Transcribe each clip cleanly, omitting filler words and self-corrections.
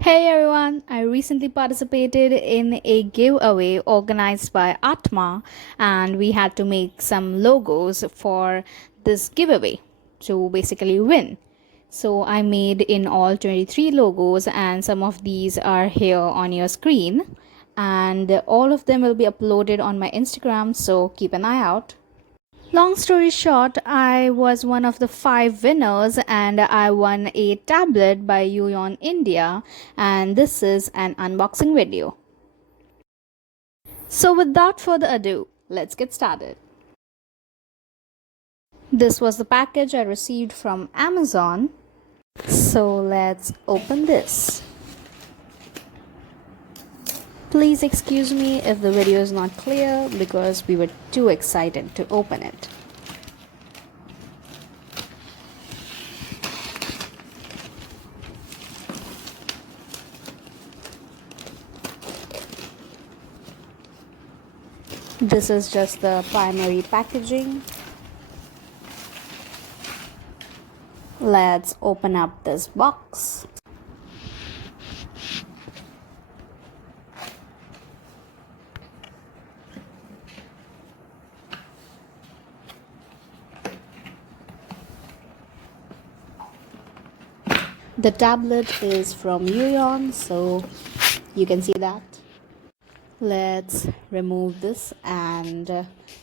Hey everyone, I recently participated in a giveaway organized by ARTMA, and we had to make some logos for this giveaway to basically win. So I made in all 23 logos, and some of these are here on your screen, and all of them will be uploaded on my Instagram, so keep an eye out. Long story short, I was one of the 5 winners and I won a tablet by HUION India, and this is an unboxing video. So without further ado, let's get started. This was the package I received from Amazon. So let's open this. Please excuse me if the video is not clear because we were too excited to open it. This is just the primary packaging. Let's open up this box. The tablet is from HUION, so you can see that. Let's remove this and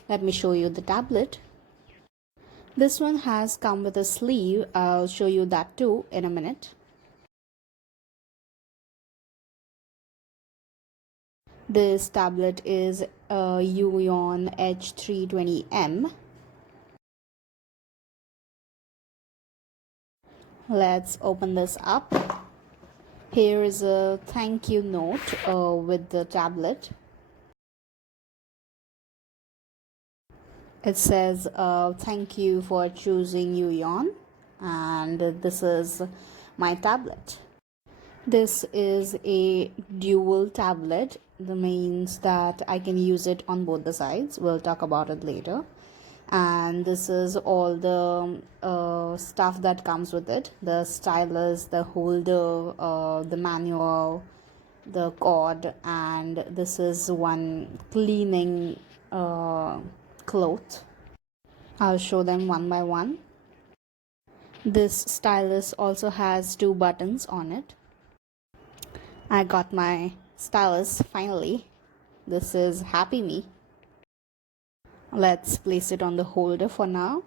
let me show you the tablet. This one has come with a sleeve. I'll show you that too in a minute. This tablet is a HUION H320M. Let's open this up. Here is a thank you note with the tablet. It says thank you for choosing HUION, and this is my tablet. This is a dual tablet. That means that I can use it on both the sides. We'll talk about it later. And this is all the stuff that comes with it: the stylus, the holder, the manual, the cord, and this is one cleaning cloth. I'll show them one by one. This stylus also has 2 buttons on it. I got my stylus finally. This is happy me. Let's place it on the holder for now.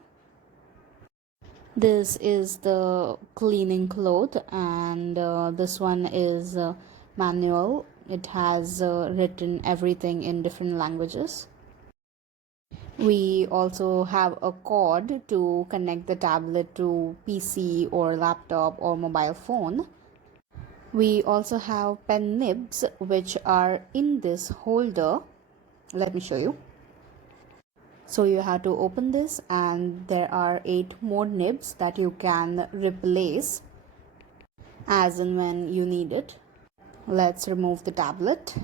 This is the cleaning cloth, and this one is manual. It has written everything in different languages. We also have a cord to connect the tablet to PC or laptop or mobile phone. We also have pen nibs which are in this holder. Let me show you. So you have to open this, and there are 8 more nibs that you can replace as and when you need it. Let's remove the tablet.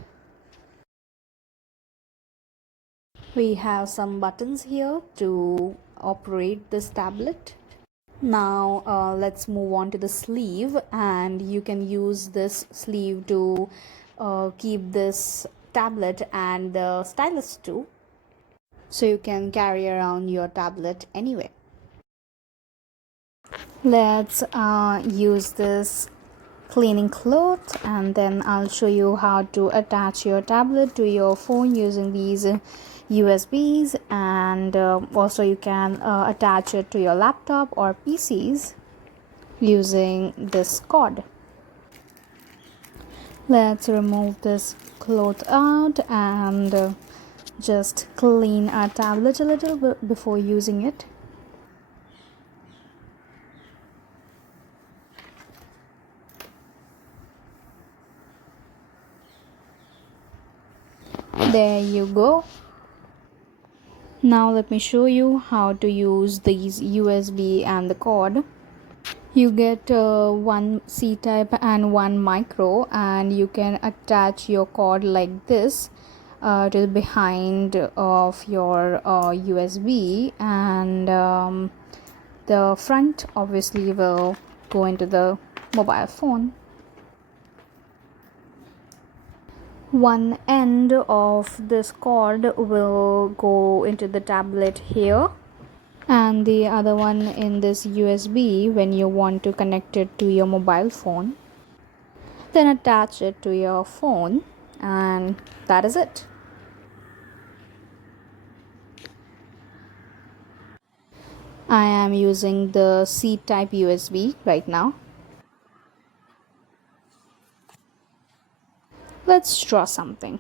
We have some buttons here to operate this tablet. Now let's move on to the sleeve, and you can use this sleeve to keep this tablet and the stylus too, so you can carry around your tablet anyway. Let's use this cleaning cloth, and then I'll show you how to attach your tablet to your phone using these USBs, and also you can attach it to your laptop or PCs using this cord. Let's remove this cloth out and just clean our tablet a little bit before using it. There you go. Now let me show you how to use these USB and the cord. You get one C-type and one micro, and you can attach your cord like this to the behind of your USB, and the front obviously will go into the mobile phone. One end of this cord will go into the tablet here, and the other one in this USB when you want to connect it to your mobile phone. Then attach it to your phone, and that is it. I am using the C type USB right now. Let's draw something.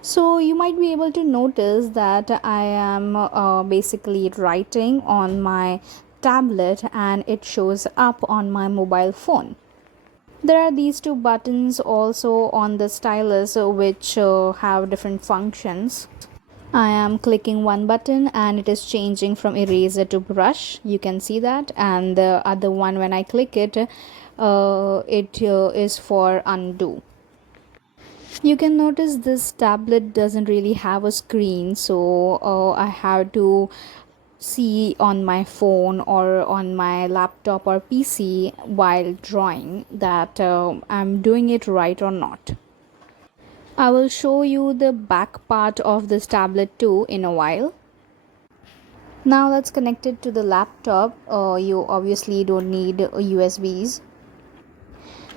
So you might be able to notice that I am basically writing on my tablet and it shows up on my mobile phone. There are these two buttons also on the stylus which have different functions. I am clicking one button and it is changing from eraser to brush. You can see that. And the other one, when I click it, is for undo. You can notice this tablet doesn't really have a screen, so I have to see on my phone or on my laptop or PC while drawing that I'm doing it right or not. I will show you the back part of this tablet too in a while. Now let's connect it to the laptop. You obviously don't need USBs.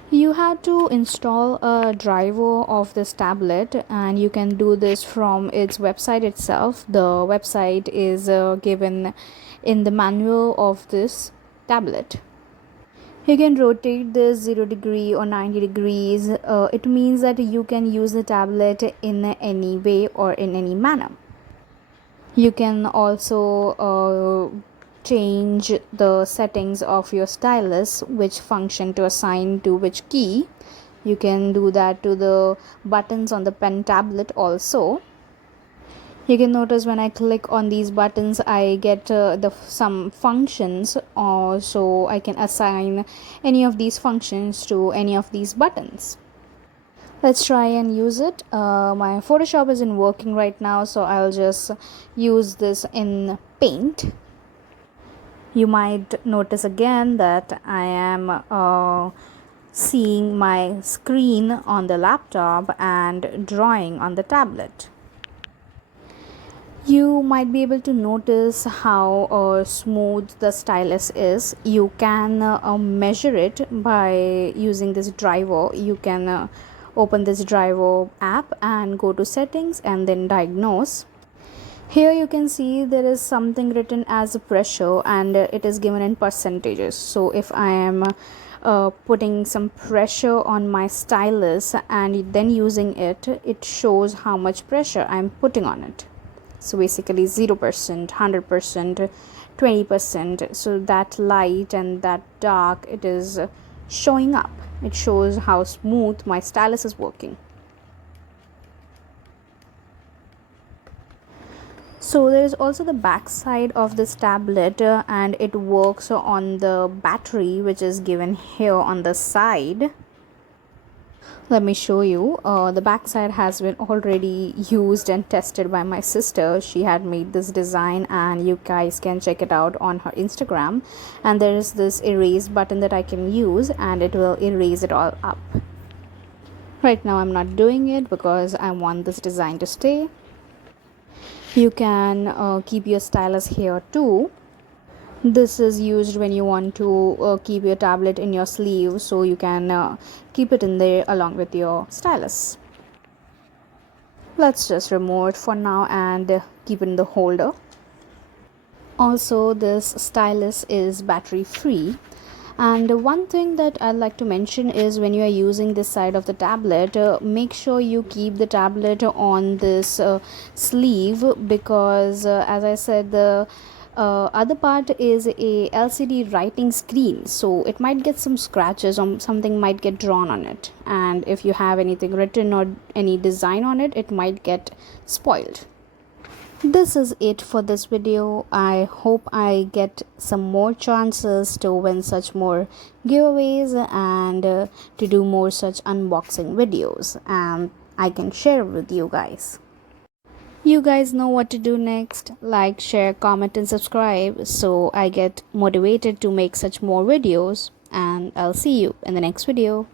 You have to install a driver of this tablet, and you can do this from its website itself. The website is given in the manual of this tablet. You can rotate this 0 degree or 90 degrees. It means that you can use the tablet in any way or in any manner. You can also change the settings of your stylus, which function to assign to which key. You can do that to the buttons on the pen tablet also. You can notice when I click on these buttons I get some functions, so I can assign any of these functions to any of these buttons. Let's try and use it. My Photoshop isn't working right now, so I'll just use this in Paint. You might notice again that I am seeing my screen on the laptop and drawing on the tablet. You might be able to notice how smooth the stylus is. You can measure it by using this driver. You can open this driver app and go to settings and then diagnose. Here you can see there is something written as a pressure, and it is given in percentages. So if I am putting some pressure on my stylus and then using it, it shows how much pressure I am putting on it. So basically 0%, 100%, 20%. So that light and that dark, it is showing up. It shows how smooth my stylus is working. So there is also the back side of this tablet, and it works on the battery which is given here on the side. Let me show you. The back side has been already used and tested by my sister. She had made this design, and you guys can check it out on her Instagram. And there is this erase button that I can use, and it will erase it all up. Right now I'm not doing it because I want this design to stay. You can keep your stylus here too. This is used when you want to keep your tablet in your sleeve, so you can keep it in there along with your stylus. Let's just remove it for now and keep it in the holder. Also, this stylus is battery free. And one thing that I'd like to mention is when you are using this side of the tablet, make sure you keep the tablet on this sleeve, because as I said, the other part is a LCD writing screen, so it might get some scratches or something might get drawn on it, and if you have anything written or any design on it, it might get spoiled. This is it for this video. I hope I get some more chances to win such more giveaways and to do more such unboxing videos, and I can share with you guys. You guys know what to do next. Like, share, comment and subscribe so I get motivated to make such more videos, and I'll see you in the next video.